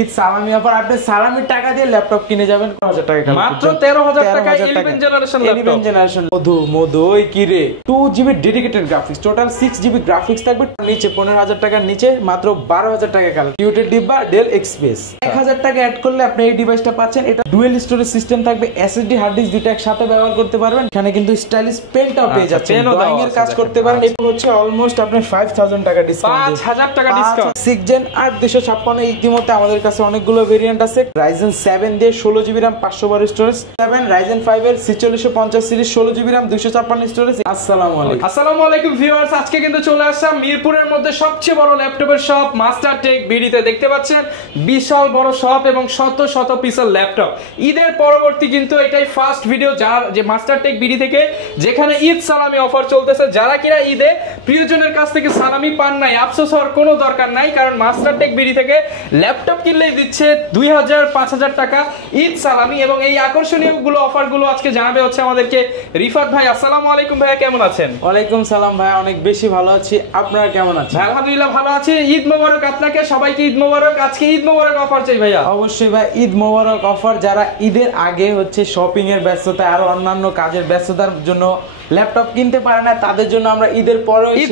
ঈদ সালামি অফার, আপনি সালামির টাকা দিয়ে ল্যাপটপ কিনে যাবেন 1000 টাকা, মাত্র 13000 টাকায় 11 জেনারেশন ল্যাপটপ। 11 জেনারেশন মধু ওই কি রে, 2GB dedicated graphics, total 6GB graphics থাকবে। নিচে 15000 টাকার নিচে মাত্র 12000 টাকা কালার কিউটেড ডিব্বা ডেল এক্সপ্রেস। 1000 টাকা অ্যাড করলে আপনি এই ডিভাইসটা পাচ্ছেন। এটা ডুয়েল স্টোরেজ সিস্টেম থাকবে, এসএসডি হার্ড ডিস্ক দুটো একসাথে ব্যবহার করতে পারবেন। এখানে কিন্তু স্টাইলিশ পেনটাও পেয়ে যাচ্ছেন, ড্রয়িং এর কাজ করতে পারেন। এটা হচ্ছে অলমোস্ট আপনার 5000 টাকা ডিসকাউন্ট, 5000 টাকা ডিসকাউন্ট। 6 জেন 8256 ইতিমধ্যে আমাদের কাছে অনেকগুলো ভেরিয়েন্ট আছে। Ryzen 7 দিয়ে 16GB RAM 512 স্টোরেজ, 7 Ryzen 5 এর 4650 সিরিজ 16GB RAM 256 স্টোরেজ। আসসালামু আলাইকুম। আসসালামু আলাইকুম ভিউয়ার্স, আজকে কিন্তু চলে আসলাম মিরপুরের মধ্যে সবচেয়ে বড় ল্যাপটপের শপ মাস্টার টেক বিডিতে। দেখতে পাচ্ছেন বিশাল বড় শপ এবং শত শত পিসের ল্যাপটপ। ঈদের পরবর্তী কিন্তু এটাই ফার্স্ট ভিডিও যার যে মাস্টার টেক বিডি থেকে, যেখানে ঈদ সালামি অফার চলতেছে। যারা কিনা ঈদে প্রিয়জনের কাছ থেকে সালামি পান নাই, আফসোস হওয়ার কোনো দরকার নাই, কারণ মাস্টার টেক বিডি থেকে ল্যাপটপ কিনলেই দিচ্ছে 2000-5000 টাকা ঈদ সালামি। এবং এই আকর্ষণীয় গুলো অফারগুলো আজকে জানাবে হচ্ছে আমাদেরকে রিফাত ভাই। আসসালামু আলাইকুম ভাইয়া, কেমন আছেন? ওয়ালাইকুম সালাম ভাই, অনেক বেশি ভালো আছি, আপনারা কেমন আছেন? আলহামদুলিল্লাহ ভালো আছি। ঈদ মোবারক আপনাকে, সবাইকে ঈদ মোবারক। আজকে ঈদ মোবারক অফার চাই ভাইয়া। অবশ্যই ভাই, ঈদ মোবারক অফার। যারা ঈদের আগে হচ্ছে শপিং এর ব্যস্ততা আর অন্যান্য কাজের ব্যস্ততার জন্য ল্যাপটপ কিনতে পারে না, তাদের জন্য আমরা ঈদের পরে ঈদ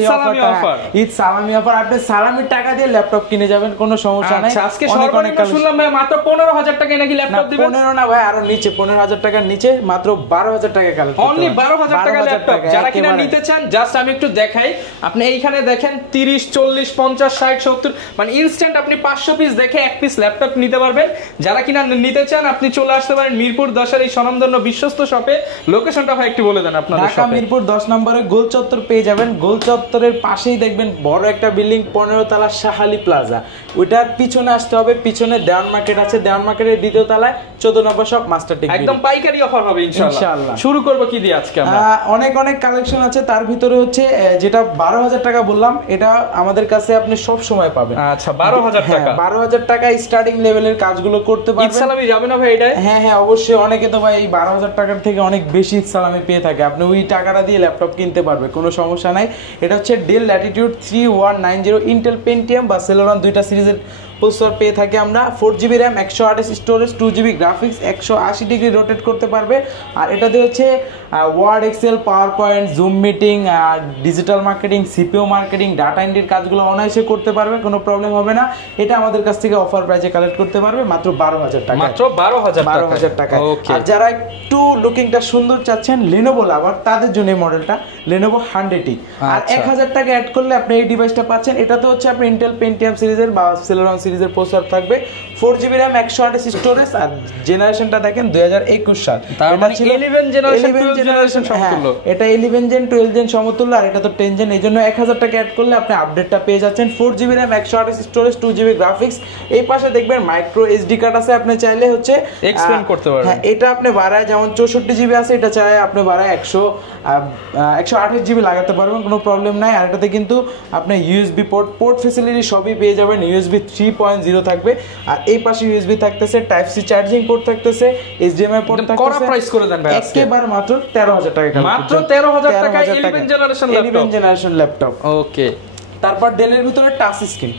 সালামি অফার, আপনি সালামির টাকা দিয়ে ল্যাপটপ কিনে যাবেন, কোনো সমস্যা নাই। আজকে সর্বনিম্ন শুনলাম ভাই মাত্র 15000 টাকায় নাকি ল্যাপটপ দিবেন। 15 না ভাই, আরো নিচে 15000 টাকার নিচে মাত্র 12000 টাকা কালেক্ট, অনলি 12000 টাকা ল্যাপটপ। যারা কিনা নিতে চান, জাস্ট আমি একটু দেখাই। আপনি এইখানে দেখেন 30 40 50 60 70, মানে ইনস্ট্যান্ট আপনি 500 পিস দেখে এক পিস ল্যাপটপ নিতে পারবেন। যারা কিনা নিতে চান আপনি চলে আসতে পারেন মিরপুর 10 এর এই স্বনামধন্য বিশ্বস্ত শপে। লোকেশনটা ভাই একটু বলে দেন আপনাদের। ঢাকা মিরপুর 10 নম্বরে গোল চত্বর পেয়ে যাবেন। গোল চত্বরের পাশেই দেখবেন বড় একটা বিল্ডিং, 15 তলা শাহালি প্লাজা। ওইটার পিছনে আসতে হবে, পিছনে দেওয়ান মার্কেট আছে, দেওয়ান মার্কেটের দ্বিতীয় তলায় 14 নম্বর শপ মাস্টার টেক। একদম পাইকারি অফার হবে ইনশাআল্লাহ। শুরু করব কি দিয়ে আজকে আমরা? অনেক কালেকশন আছে, তার ভিতরে হচ্ছে যেটা 12000 টাকা বললাম, এটা আমাদের কাছে আপনি সব সময় পাবেন। আচ্ছা 12000 টাকা, 12000 টাকা স্টার্টিং লেভেলের কাজগুলো করতে পারবেন। ঈদ সালামি যাবে না ভাই এটা? হ্যাঁ অবশ্যই। অনেকে তো ভাই এই 12000 টাকার থেকে অনেক বেশি ঈদ সালামি পেয়ে থাকে, আপনি ওই টাকাটা দিয়ে ল্যাপটপ কিনতে পারবে, কোনো সমস্যা নাই। এটা হচ্ছে ডেল ল্যাটিটিউড 3190 ইন্টেল পেন্টিয়াম বা সেলেরন দুইটা সিরিজের প্রসেসর পেয়ে থাকি আমরা। 4GB RAM 128 storage 2GB graphics, 180 degree rotate করতে পারবে। আর এটাতে হচ্ছে Word, Excel, PowerPoint, Zoom meeting, digital marketing, CPO marketing, data এন্ট্রির কাজগুলো অনায়াসে করতে পারবে, কোনো প্রবলেম হবে না। এটা আমাদের কাছ থেকে অফার প্রাইসে কালেক্ট করতে পারবে মাত্র 12000 টাকা, মাত্র 12000 টাকা। আর যারা একটু লুকিংটা সুন্দর চাচ্ছেন Lenovo লাভার, তাদের জন্য এই মডেলটা Lenovo 100E। আর 1000 টাকা অ্যাড করলে আপনি এই ডিভাইসটা পাচ্ছেন। এটাতে হচ্ছে আপনি ইন্টেল পেন্টিয়াম সিরিজের বা সেলেরন সিরিজের প্রসেসর থাকবে, 4GB RAM 128 স্টোরেজ। আর জেনারেশনটা দেখেন 2021 সাল, এটা ছিল 11 জেনারেশন সমতুল্য। এটা 11 জেন 12 জেন সমতুল্য, আর এটা তো 10 জেন। এইজন্য 1000 টাকা অ্যাড করলে আপনি আপডেটটা পেয়ে যাচ্ছেন। 4GB RAM 128 storage 2GB graphics. এই পাশে দেখবেন মাইক্রো এসডি কার্ড আছে, আপনি চাইলে হচ্ছে এক্সপেন্ড করতে পারবেন। হ্যাঁ, এটা আপনি বাড়ায়, যেমন 64GB আছে, এটা চাইলে আপনি বাড়ায় 128GB লাগাতে পারবেন, কোনো প্রবলেম নাই। আর এটাতে কিন্তু আপনি ইউএসবি পোর্ট ফ্যাসিলিটি সবই পেয়ে যাবেন। ইউএসবি 3.0 থাকবে, আর এই পাশে ইউএসবি থাকতেছে, টাইপ সি চার্জিং পোর্ট থাকতেছে, এইচডিএমআই পোর্ট থাকতেছে। করা প্রাইস করে দেন ভাই আজকে একেবারে মাত্র 13000 টাকা, মাত্র 13000 টাকা 11 জেনারেশন ল্যাপটপ। ওকে, তারপর ডেলের ভিতরে টাচ স্ক্রিন,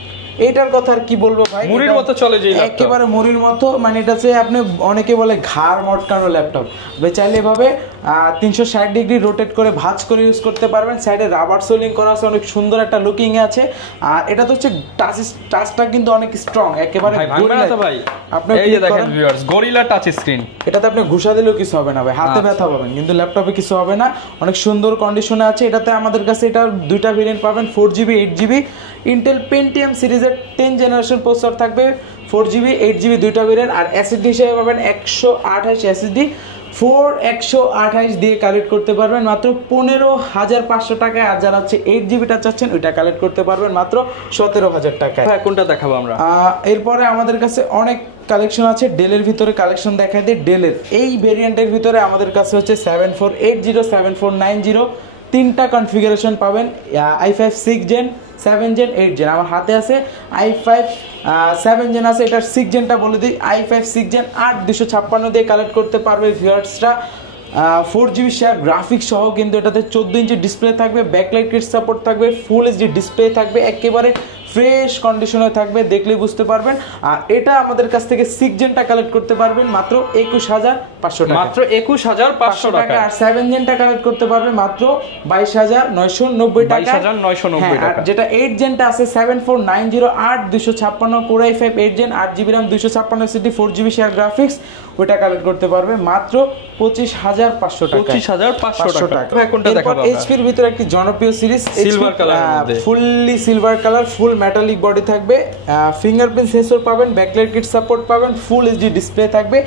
এইটার কথা আর কি বলবো ভাই, মুড়ির মতো চলে যায়, একেবারে মুড়ির মতো। মানে এটা হচ্ছে আপনি অনেকে বলে ঘাড় মটকানো ল্যাপটপ, চাইলে এভাবে 360 ডিগ্রি রোটেট করে ভাঁজ করে ইউজ করতে পারবেন। সাইডে রাবার সোলিং করা আছে, অনেক সুন্দর একটা লুকিং আছে। আর এটা তো হচ্ছে টাচটা কিন্তু অনেক স্ট্রং, একেবারে আপনি এই যে দেখেন ভিউয়ার্স, গরিলা টাচ স্ক্রিন। এটাতে আপনি ঘুষা দিলেও কিছু হবে না ভাই, হাতে ব্যথা পাবেন, কিন্তু ল্যাপটপে কিছু হবে না, অনেক সুন্দর কন্ডিশনে আছে। এটাতে আমাদের কাছে এটার দুইটা ভেরিয়েন্ট পাবেন, 4GB 8GB ইন্টেল পেন্টিয়াম সিরিজের 10 জেনারেশন প্রসেসর থাকবে, 4GB 8GB দুইটা ভেরিয়েন্ট। আর এসএসডি হিসেবে পাবেন 128 এসএসডি 128 দিয়ে কালেক্ট করতে পারবেন মাত্র 15500 টাকায়। আর যারা হচ্ছে 8GBটা চাচ্ছেন ওইটা কালেক্ট করতে পারবেন মাত্র 17000 টাকায়। কোনটা দেখাবো আমরা? এরপরে আমাদের কাছে অনেক কালেকশন আছে। ডেলের ভিতরে কালেকশন দেখাই দিই। ডেলের এই ভেরিয়েন্টের ভিতরে আমাদের কাছে হচ্ছে 7480, 7490 তিনটা কনফিগারেশন পাবেন। i5 6 gen, 7 gen, 8 gen. আমার হাতে আছে i5 7 জেন আছে, এটার 6 জেনটা বলে দিই। i5 6 জেন 8256 দিয়ে কালেক্ট করতে পারবে ভিউয়ার্সরা। 4GB শেয়ার গ্রাফিক্স সহ কিন্তু এটাতে 14 ইঞ্চি ডিসপ্লে থাকবে, ব্যাকলাইট কিট সাপোর্ট থাকবে, ফুল এইচডি ডিসপ্লে থাকবে, একেবারে ফ্রেশ কন্ডিশনে থাকবে, দেখলেই বুঝতে পারবেন। আর এটা আমাদের কাছ থেকে 6 জেনটা কালেক্ট করতে পারবেন মাত্র 21500 টাকা, মাত্র 21500 টাকা। আর 7 জেনটা কালেক্ট করতে পারবেন মাত্র 22990 টাকা, 22990 টাকা। যেটা 8 জেনটা আছে 74908 256 core i5 8 gen 8GB RAM 256 SSD 4GB share graphics, ওটা কালেক্ট করতে পারবে মাত্র 25500 টাকা, 25500 টাকা। ভাই কোনটা দেখাবো আমরা? এইচপির ভিতরে একটি জনপ্রিয় সিরিজ সিলভার কালারের মধ্যে, ফুললি সিলভার কালার, ফুল মেটালিক বডি থাকবে, ফিঙ্গারপ্রিন্ট সেন্সর পাবেন, ব্যাকলাইট কিট সাপোর্ট পাবেন, ফুল এইচডি ডিসপ্লে থাকবে।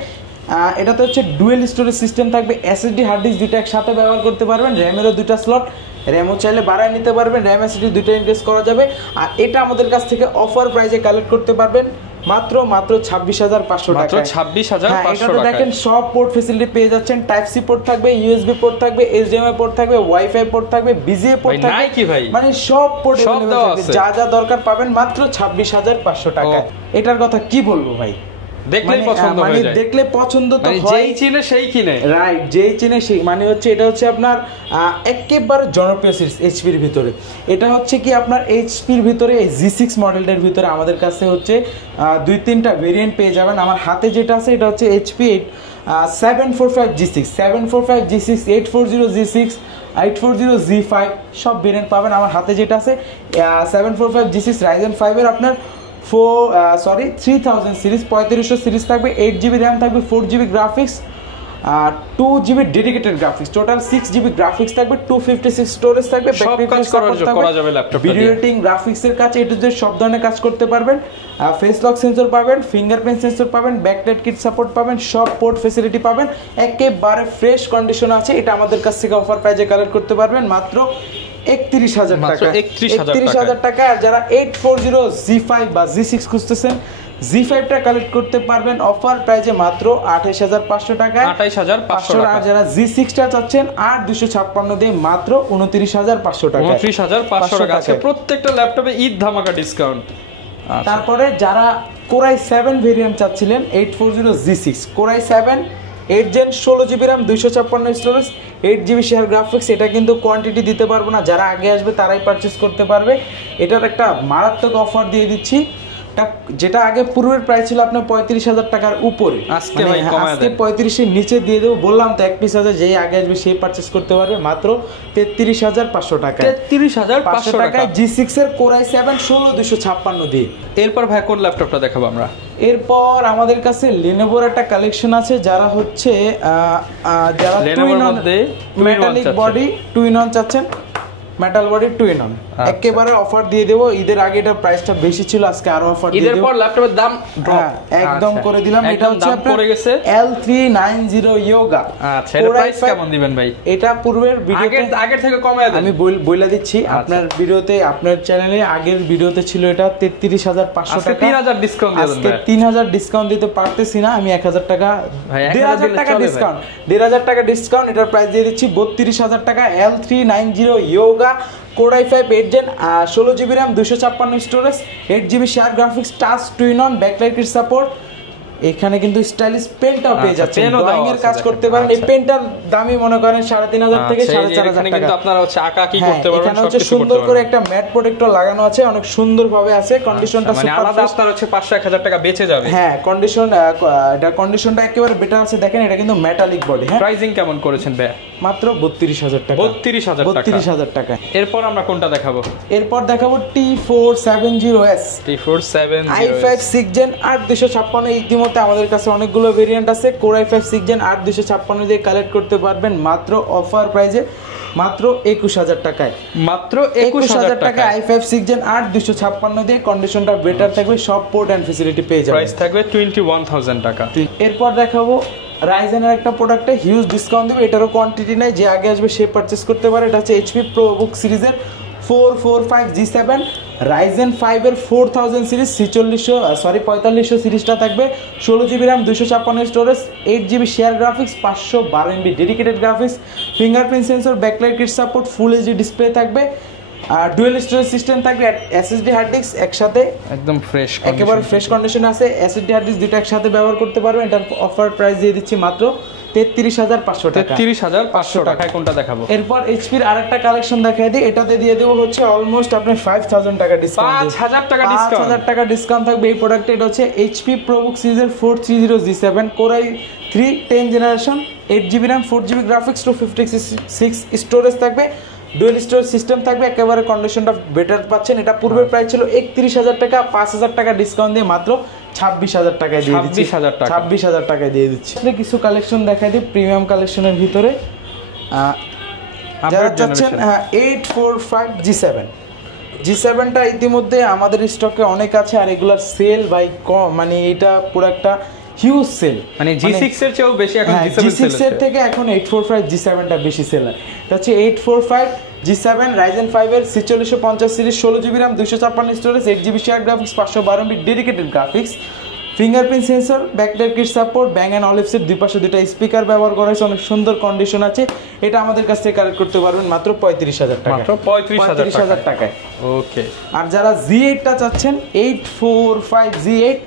এটাতে হচ্ছে ডুয়েল স্টোরেজ সিস্টেম থাকবে, এসএসডি হার্ড ডিস্ক দুটো একসাথে ব্যবহার করতে পারবেন, র্যামেরও দুটো স্লট, র্যামও চাইলে বাড়ায় নিতে পারবেন, র্যাম এসএসডি দুটো ইনক্রিজ করা যাবে। আর এটা আমাদের কাছ থেকে অফার প্রাইসে কালেক্ট করতে পারবেন মাত্র 26500 টাকা, 26500 টাকা। দেখেন সব পোর্ট ফ্যাসিলিটি পেয়ে যাচ্ছেন, টাইপ সি পোর্ট থাকবে, ইউএসবি পোর্ট থাকবে, এইচডিএমআই পোর্ট থাকবে, ওয়াইফাই পোর্ট থাকবে, বিজিএ পোর্ট থাকবে, মানে সব পোর্ট যা যা দরকার পাবেন মাত্র 26500 টাকা। এটার কথা কি বলবো ভাই, দেখলেই পছন্দ হয়ে যায়, দেখলে পছন্দ তো হয়, যেই চিনে সেই কিনে, রাইট, যেই চিনে সেই, মানে হচ্ছে এটা হচ্ছে আপনার একেবারে জনপ্রিয় সিরিজ এইচপির ভিতরে। এটা হচ্ছে কি আপনার এইচপির ভিতরে এই G6 মডেলটার ভিতরে আমাদের কাছে হচ্ছে 2-3টা ভেরিয়েন্ট পেয়ে যাবেন। আমার হাতে যেটা আছে এটা হচ্ছে HP 745G6, 745G6, 840G6, 840G5, সব ভেরিয়েন্ট পাবেন। আমার হাতে যেটা আছে 745G6 Ryzen 5 এর আপনার 3000 সিরিজ, 3500 সিরিজ থাকবে, 8GB র্যাম থাকবে, 4GB graphics, 2GB dedicated graphics, total 6GB graphics থাকবে, 256 স্টোরেজ থাকবে, সব কাজ করা যাবে ল্যাপটপে, ভিডিও এডিটিং, গ্রাফিক্সের কাজ, এ টু জেড সব ধরনের কাজ করতে পারবেন। ফেস লক সেন্সর পাবেন, ফিঙ্গারপ্রিন্ট সেন্সর পাবেন, ব্যাকলাইট কিট সাপোর্ট পাবেন, সব পোর্ট ফ্যাসিলিটি পাবেন, একেবারে ফ্রেশ কন্ডিশন আছে। এটা আমাদের কাছ থেকে অফার প্রাইজে কালেক্ট করতে পারবেন মাত্র 31000 টাকা, 31000 টাকা। আর যারা 840G5 বা G6 খুঁজতেছেন, G5টা কালেক্ট করতে পারবেন অফার প্রাইজে মাত্র 28500 টাকা, 28500 টাকা। আর যারা G6টা চাচ্ছেন 8256 দিয়ে মাত্র 29500 টাকা, 29500 টাকা আছে। প্রত্যেকটা ল্যাপটপে ঈদ ধামাকা ডিসকাউন্ট। তারপরে যারা Core i7 ভেরিয়েন্ট চাচ্ছিলেন 840G6, Core i7 8 gen 16GB RAM 256 storage 8GB share graphics, এটা কিন্তু কোয়ান্টিটি দিতে পারবো না, যারা আগে আসবে তারাই পারচেস করতে পারবে। এটার একটা মারাত্মক অফার দিয়ে দিচ্ছি, যেটা আগে পূর্বের প্রাইস ছিল আপনার 35000 টাকার উপরে, আজকে ভাই কমায় দেন, 35 এর নিচে দিয়ে দেবো। বললাম তো এক পিস আছে, যেই আগে আসবে সেই পারচেস করতে পারবে মাত্র 33500 টাকা, 33500 টাকায় G6 এর Core i7 16256 দিয়ে। এরপর ভাই কোন ল্যাপটপটা দেখাবো আমরা? এরপর আমাদের কাছে Lenovoর একটা কালেকশন আছে, যারা হচ্ছে যারা মেটালিক বডি 2-in-1 চাচ্ছেন, মেটাল বডি 2-in-1 একেবারে অফার দিয়ে দেবো। ঈদের আগে এটা প্রাইসটা বেশি ছিল, আজকে আরো অফার দিয়ে দেব। ঈদের পর ল্যাপটপের দাম ড্রপ একদম করে দিলাম। এটা হচ্ছে পড়ে গেছে L390 Yoga। আচ্ছা, এর প্রাইস কেমন দিবেন ভাই? এটা পূর্বের ভিডিওতে আগের থেকে কমায় দেন, আমি বইলা দিচ্ছি। আপনার ভিডিওতে, আপনার চ্যানেলে আগের ভিডিওতে ছিল এটা 33500 টাকা, 3000 ডিসকাউন্ট দিয়ে দেন। আজকে 3000 ডিসকাউন্ট দিতে পারতেছি না আমি, 1000 টাকা, 1500 টাকা ডিসকাউন্ট, 1500 টাকা ডিসকাউন্ট, এটার প্রাইস দিয়ে দিচ্ছি 32000 টাকা। L390 Yoga, Core i5 8 gen 16GB RAM 256 storage 8GB share graphics, touch 2-in-1, backlight kit support. এখানে কিন্তু স্টাইলিশ পেনটাও পেয়ে যাচ্ছেন, ড্রয়িং এর কাজ করতে পারেন। এই পেনটার দামই মনে করেন 3500 থেকে 4500 টাকা, কিন্তু আপনারা হচ্ছে আঁকা কি করতে পারবেন, এখানে হচ্ছে সুন্দর করে একটা ম্যাট প্রোটেক্টর লাগানো আছে, অনেক সুন্দরভাবে আছে, কন্ডিশনটা মানে আলাদা আপনার হচ্ছে 500-1000 টাকা বেঁচে যাবে। হ্যাঁ, কন্ডিশনটা একেবারে বেটার আছে। দেখেন এটা কিন্তু মেটালিক বডি। হ্যাঁ, প্রাইসিং কেমন করেছেন ভাই? মাত্র 32000 টাকা, 32000 টাকা। এরপর আমরা কোনটা দেখাবো? এরপর দেখাবো T470S, i5 6 জেন 8256। ইতিমধ্যে আমাদের কাছে অনেকগুলো ভেরিয়েন্ট আছে। Core i5 6 জেন 8256 দিয়ে কালেক্ট করতে পারবেন মাত্র অফার প্রাইজে মাত্র 21000 টাকায়, মাত্র 21000 টাকা। i5 6 জেন 8256 দিয়ে, কন্ডিশনটা বেটার থাকবে, সব পোর্ট এন্ড ফ্যাসিলিটি পেয়ে যাবেন। প্রাইস থাকবে 21000 টাকা। এরপর দেখাবো Ryzen এর একটা প্রোডাক্টে হিউজ ডিসকাউন্ট দিবে, এটারও কোয়ান্টিটি নাই, যে আগে আসবে সে পারচেজ করতে পারে। এটা হচ্ছে HP ProBook সিরিজের 445G7 Ryzen 5 এর 4000 সিরিজ 4500 সিরিজটা থাকবে, 16GB RAM 256 storage 8GB share graphics, 512MB dedicated graphics, fingerprint sensor, backlight kit support, full HD display থাকবে, আর ডুয়েল স্টোরেজ সিস্টেম থাকবে, এসএসডি হার্ড ডিস্ক একসাথে একদম ফ্রেশ, একেবারে ফ্রেশ কন্ডিশন আছে। এসএসডি হার্ড ডিস্ক দুটো একসাথে ব্যবহার করতে পারবেন। এটার অফার প্রাইস দিয়ে দিচ্ছি মাত্র 33,500 টাকা। 33,500 টাকায় কোনটা দেখাবো? এরপর এইচপির আরেকটা কালেকশন দেখাই দিই, এটাতে দিয়ে দেবো হচ্ছে অলমোস্ট আপনার 5,000 টাকা ডিসকাউন্ট, 5,000 টাকা ডিসকাউন্ট, 5,000 টাকা ডিসকাউন্ট থাকবে এই প্রোডাক্টে। এটা হচ্ছে এইচপি প্রোবুক সিরিজের 430G7 core i 3 10 generation, 8GB RAM, 4GB graphics, 256 storage থাকবে, ডুয়েল স্টোরেজ সিস্টেম থাকবে, একেবারে কন্ডিশনটা বেটার পাচ্ছেন। এটা পূর্বের প্রাইস ছিল 31,000 টাকা, 5,000 টাকা ডিসকাউন্ট দিয়ে মাত্র 26,000 টাকায় দিয়ে দিচ্ছি, 26,000 টাকায় দিয়ে দিচ্ছি। কিছু কালেকশন দেখাই দিই প্রিমিয়াম কালেকশনের ভিতরে, যারা চাচ্ছেন 845G7টা ইতিমধ্যে আমাদের স্টকে অনেক আছে, আর এগুলার সেল ভাই কম, মানে এটা পুরো একটা হিউজ সেল, মানে G6 এর চেয়েও বেশি এখন G6 এর থেকে এখন 845G7টা বেশি সেলার। এটা হচ্ছে 845G7 Ryzen 5 এর 4650 series, 16GB RAM, 256 storage, 8GB share graphics, 512MB dedicated graphics, fingerprint sensor, backlight kit support, Bang and অলিভসের দুই পাশে দুইটা স্পিকার ব্যবহার করা হয়েছে, অনেক সুন্দর কন্ডিশন আছে। এটা আমাদের কাছ থেকে কালেক্ট করতে পারবেন মাত্র 35,000 টাকা, মাত্র 35,000 টাকায়। ওকে। আর যারা Z8টা চাচ্ছেন 845Z8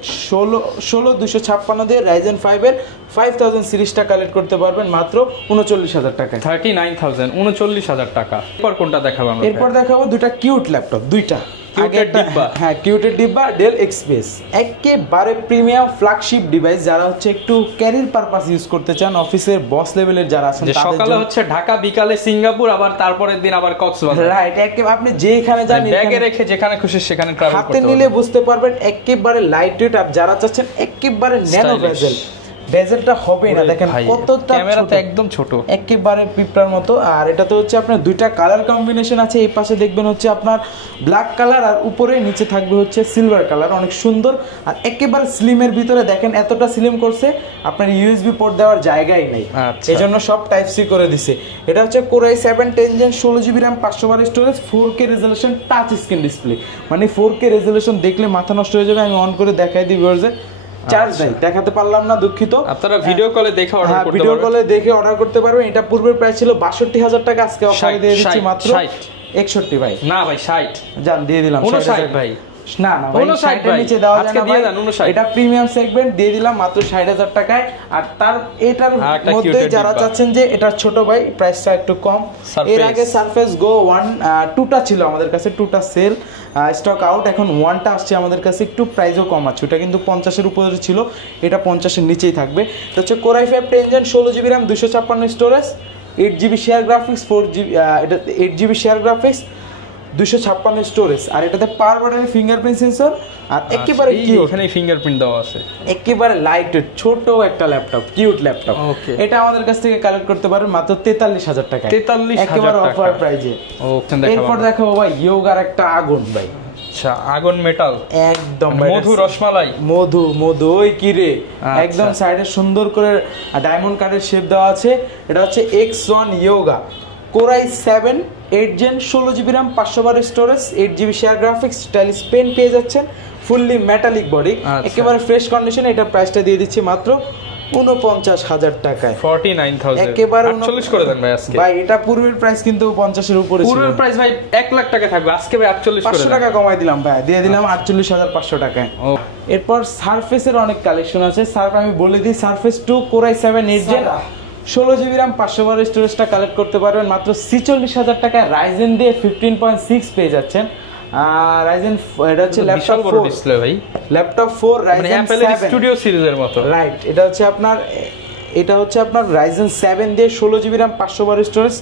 16256 দিয়ে Ryzen 5 এর 5000 সিরিজটা কালেক্ট করতে পারবেন মাত্র 39,000 টাকায়, 39,000, 39,000 টাকা। এরপর কোনটা দেখাবো আমরা? এরপর দেখাবো দুইটা কিউট ল্যাপটপ, দুইটা কিউটের ডিব্বা, হ্যাঁ কিউটের ডিব্বা, ডেল এক্সপ্রেস, একেবারে প্রিমিয়াম ফ্ল্যাগশিপ ডিভাইস। যারা হচ্ছে একটু ক্যারিয়ার পারপাস ইউজ করতে চান, অফিসের বস লেভেলের যারা আছেন, সকালে হচ্ছে ঢাকা, বিকালে সিঙ্গাপুর, আবার তারপরের দিন আবার কক্সবাজার, রাইট, আপনি যেখানে যান ব্যাগে রেখে যেখানে খুশি সেখানে ট্রাভেল করতে হাতে নিলে বুঝতে পারবেন একেবারে লাইট ওয়েট। আর যারা চাচ্ছেন একেবারে ন্যানো বেজেলটা হবে না, দেখেন কতটা ক্যামেরাতে একদম ছোট, একেবারে পিঁপড়ার মতো। আর এটাতে হচ্ছে আপনার দুইটা কালার কম্বিনেশন আছে, এই পাশে দেখবেন হচ্ছে আপনার ব্ল্যাক কালার, আর উপরে নিচে থাকবে হচ্ছে সিলভার কালার, অনেক সুন্দর। আর একেবারে স্লিমের ভিতরে দেখেন এতটা স্লিম করছে, আপনার ইউএসবি পোর্ট দেওয়ার জায়গাই নেই, এই জন্য সব টাইপ সি করে দিছে। এটা হচ্ছে core i 7 10 gen, 16GB RAM, 512 storage, 4K resolution, touch screen display, মানে 4K রেজোলিউশন দেখলে মাথা নষ্ট হয়ে যাবে। আমি অন করে দেখাই দিই ভিউয়ার্স, চার্জ নাই, দেখাতে পারলাম না, দুঃখিত। আপনারা ভিডিও কলে দেখে অর্ডার করতে পারবেন, ভিডিও কলে দেখে অর্ডার করতে পারবেন। এটা পূর্বের প্রাইস ছিল 62,000 টাকা, আজকে অফারে দিয়ে দিচ্ছি মাত্র 61 ভাই। না ভাই 60 জান দিয়ে দিলাম 59 ভাই। না না ভাই 60 এর নিচে দেওয়া যায় না ভাই, এটা প্রিমিয়াম সেগমেন্ট, দিয়ে দিলাম মাত্র 60,000 টাকায়। আর তার এটার মধ্যে যারা চাচ্ছেন যে এটা ছোট ভাই, প্রাইসটা একটু কম, এর আগে সারফেস গো 2টা ছিল আমাদের কাছে, 2টা সেল স্টক আউট, এখন 1টা আসছে আমাদের কাছে, একটু প্রাইসও কম আছে, ওটা কিন্তু 50 এর উপরে ছিল, এটা 50 এর নিচেই থাকবে। এটা হচ্ছে core i 5 10 gen, 16GB RAM, 256 storage, 8GB share graphics, 4GB এটা 8GB শেয়ার গ্রাফিক্স, 256 স্টোরেজ, আর এটাতে পাওয়ার বাটনের ফিঙ্গারপ্রিন্ট সেন্সর, আর একেবারে কিউট, এখানে ফিঙ্গারপ্রিন্ট দেওয়া আছে, একেবারে লাইট ছোট একটা ল্যাপটপ, কিউট ল্যাপটপ। এটা আমাদের কাছ থেকে কালেক্ট করতে পারবেন মাত্র 43,000 টাকা, 43,000 একেবারে অফার প্রাইজে। এরপর দেখাবো ভাই ইয়োগার একটা আগুন ভাই, আচ্ছা আগুন মেটাল, একদম মধু রসমালাই, মধু ওই কি রে, একদম সাইডে সুন্দর করে ডায়মন্ড কার্ডের শেপ দেওয়া আছে। এটা হচ্ছে X1 Yoga core i 7 8 gen, 16GB RAM, 512 storage, 8GB share graphics, stylish pen পেয়ে যাচ্ছেন, ফুললি মেটালিক বডি, একেবারে ফ্রেশ কন্ডিশনে। এটা প্রাইসটা দিয়ে দিচ্ছি মাত্র 49,000 টাকায়, 49,000, একেবারে 48 করে দেন ভাই আজকে। ভাই এটা পূর্বের প্রাইস কিন্তু 50 এর উপরে ছিল, পূর্বের প্রাইস ভাই 1 লাখ টাকা থাকবে, আজকে ভাই 48 করে 500 টাকা কমাই দিলাম ভাই, দিয়ে দিলাম 48,500 টাকায়। এরপর সারফেসের অনেক কালেকশন আছে, সারফ আমি বলে দিই, Surface 2 core i 7 8 gen, 16GB RAM, 512 স্টোরেজটা কালেক্ট করতে পারবেন মাত্র 46,000 টাকায়, রাইজেন দিয়ে 15.6 পেয়ে যাচ্ছেন। রাইজেন এটা হচ্ছে ল্যাপটপ 4 ডিসপ্লে ভাই, ল্যাপটপ 4 রাইজেন 7 স্টুডিও সিরিজের মতো, রাইট। এটা হচ্ছে আপনার রাইজেন 7 দিয়ে 16GB RAM, 512 স্টোরেজ,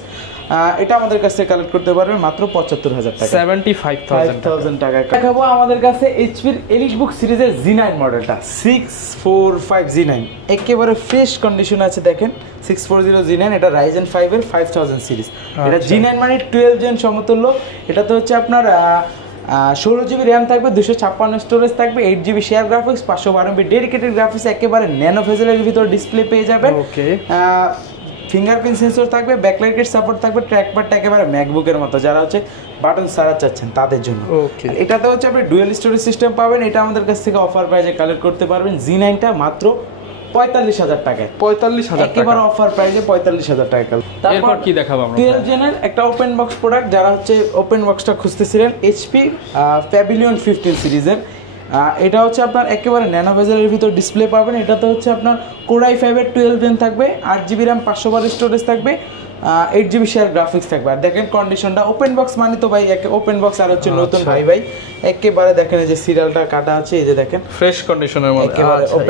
এটা আমাদের কাছে কালেক্ট করতে পারবেন মাত্র 75,000 টাকা, 75,000 টাকা। দেখাবো আমাদের কাছে এইচপির এলিটবুক সিরিজের Z9 মডেলটা 645 Z9, একেবারে ফ্রেশ কন্ডিশন আছে, দেখেন 640 Z9, এটা রাইজেন 5 এর 5000 সিরিজ। এটা Z9 মানে 12 জেন সমতুল্য। এটাতে হচ্ছে আপনার 16GB RAM থাকবে, 256 স্টোরেজ থাকবে, 8GB share graphics, 512MB dedicated graphics, একেবারে ন্যানো ভেজেলের ভিতর ডিসপ্লে পেয়ে যাবেন। ফিঙ্গারপ্রিন্ট সেন্সর থাকবে, ব্যাকলাইট কিট সাপোর্ট থাকবে, ট্র্যাকপ্যাডটা একেবারে ম্যাকবুকের মতো, যারা হচ্ছে বাটন সারা চাচ্ছেন তাদের জন্য। এটাতে হচ্ছে আপনি ডুয়েল স্টোরেজ সিস্টেম পাবেন, এটা আমাদের কাছ থেকে অফার প্রাইসে কালেক্ট করতে পারবেন। Z9টা মাত্র 45,000 টাকায়, 45,000 টাকা, একেবারে অফার প্রাইসে 45,000 টাকা। এরপর কি দেখাবো আমরা? 12 জেনের একটা ওপেন বক্স প্রোডাক্ট, যারা হচ্ছে ওপেন বক্সটা খুঁজতেছিলেন, HP প্যাভিলিয়ন 15 সিরিজের এটা হচ্ছে আপনার একেবারে ন্যানো ভেজেলের ভিতর ডিসপ্লে পাবেন। এটাতে হচ্ছে আপনার Core i5-এর 12 জেন থাকবে, 8GB RAM, 512 স্টোরেজ থাকবে, 8GB শেয়ার গ্রাফিক্স থাকবে। আর দেখেন কন্ডিশনটা, ওপেন বক্স মানে তো ভাই ওপেন বক্স আর হচ্ছে নতুন ভাই একেবারে দেখেন এই যে সিরিয়ালটা কাটা আছে, এই যে দেখেন ফ্রেশ কন্ডিশনের মধ্যে,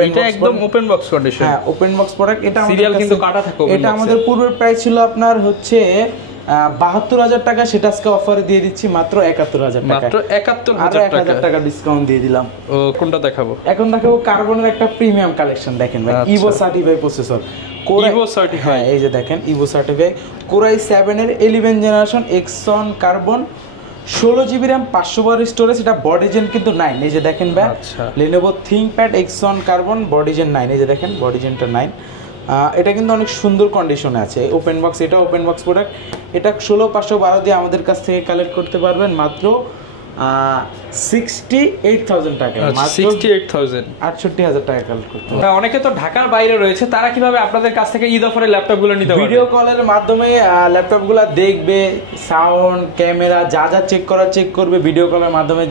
এটা একদম ওপেন বক্স কন্ডিশন। হ্যাঁ ওপেন বক্স প্রোডাক্ট। এটা সিরিয়াল কিন্তু কাটা থাকে। এটা আমাদের পূর্বের প্রাইস ছিল আপনার হচ্ছে 72,000 টাকা, সেটা আজকে অফারে দিয়ে দিচ্ছি মাত্র 71,000 টাকা। মাত্র 71,000 টাকা ডিসকাউন্ট দিয়ে দিলাম। ও কোনটা দেখাবো? এখন দেখাবো কার্বনের একটা প্রিমিয়াম কালেকশন। দেখেন ভাই Evo certified processor, Evo certified. এই যে দেখেন ইভো সার্টিফাইড Core i7-এর 11 generation Exon carbon, 16GB RAM, 512 storage. এটা বডি জেন কিন্তু 9। এই যে দেখেন ভাই Lenovo ThinkPad Exon carbon body gen 9, এই যে দেখেন বডি জেনটা 9। এটা কিন্তু অনেক সুন্দর কন্ডিশনে আছে। ওপেন বক্স, এটা ওপেন বক্স প্রোডাক্ট। এটা 16,512 দিয়ে আমাদের কাছ থেকে কালেক্ট করতে পারবেন মাত্র 68,000 টাকা। 68,000, 68,000 টাকা কালেক্ট করতে পারবেন। অনেকে তো ঢাকার বাইরে রয়েছে, তারা কিভাবে আপনাদের কাছ থেকে ঈদ অফারে ল্যাপটপগুলো নিতে পারবে? ভিডিও কলের মাধ্যমে ল্যাপটপগুলো দেখবে, সাউন্ড ক্যামেরা যা যা চেক করা চেক করবে ভিডিও কলের মাধ্যমে।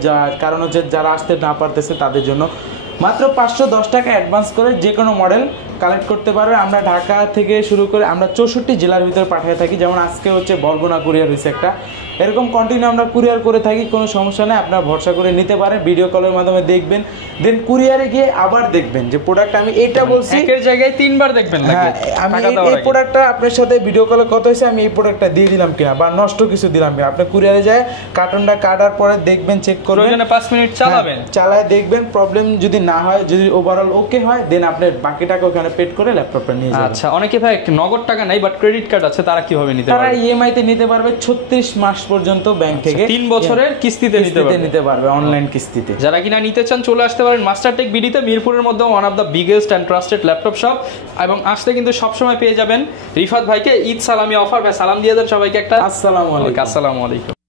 কারণ হচ্ছে যারা আসতে না পারতেছে তাদের জন্য মাত্র 510 টাকা অ্যাডভান্স করে যে কোনো মডেল কালেক্ট করতে পারবে। আমরা ঢাকা থেকে শুরু করে আমরা 64 জেলার ভিতরে পাঠিয়ে থাকি। যেমন আজকে হচ্ছে বরগুনা কুরিয়ার হয়েছে একটা, এরকম কন্টিনিউ আমরা কুরিয়ার করে থাকি, কোনো সমস্যা নেই। আপনারা ভরসা করে নিতে পারেন, ভিডিও কলের মাধ্যমে দেখবেন, দেন কুরিয়ারে গিয়ে আবার দেখবেন যে প্রোডাক্ট আমি এটা বলছি একের জায়গায় 3 বার দেখবেন। হ্যাঁ আমি এই প্রোডাক্টটা আপনার সাথে ভিডিও কলে কত হয়েছে, আমি এই প্রোডাক্টটা দিয়ে দিলাম কিনা বা নষ্ট কিছু দিলাম কিনা, আপনি কুরিয়ারে যায় কার্টনটা কাটার পরে দেখবেন, চেক করবেন, প্রয়োজনে 5 মিনিট চালাবেন, চালায় দেখবেন। প্রবলেম যদি না হয়, যদি ওভারঅল ওকে হয়, দেন আপনি বাকি টাকা ওখানে পেড করে ল্যাপটপটা নিয়ে যাবেন। আচ্ছা, অনেকে ভাই নগদ টাকা নাই বাট ক্রেডিট কার্ড আছে, তারা কিভাবে নিতে পারবে? তারা ইএমআই তে নিতে পারবে 36 মাস পর্যন্ত ব্যাংক থেকে, 3 বছরের কিস্তিতে নিতে পারবে অনলাইন কিস্তিতে। যারা কিনা নিতে চান চলে আসতে পারেন মাস্টারটেক বিডিতে, মিরপুরের মধ্যে one of the biggest and trusted laptop shop. এবং আসতে কিন্তু সবসময় পেয়ে যাবেন রিফাত ভাইকে ঈদ সালামি অফার। ভাই সালাম দিয়ে দেন সবাইকে একটা। আসসালামু আলাইকুম। আসসালামু আলাইকুম।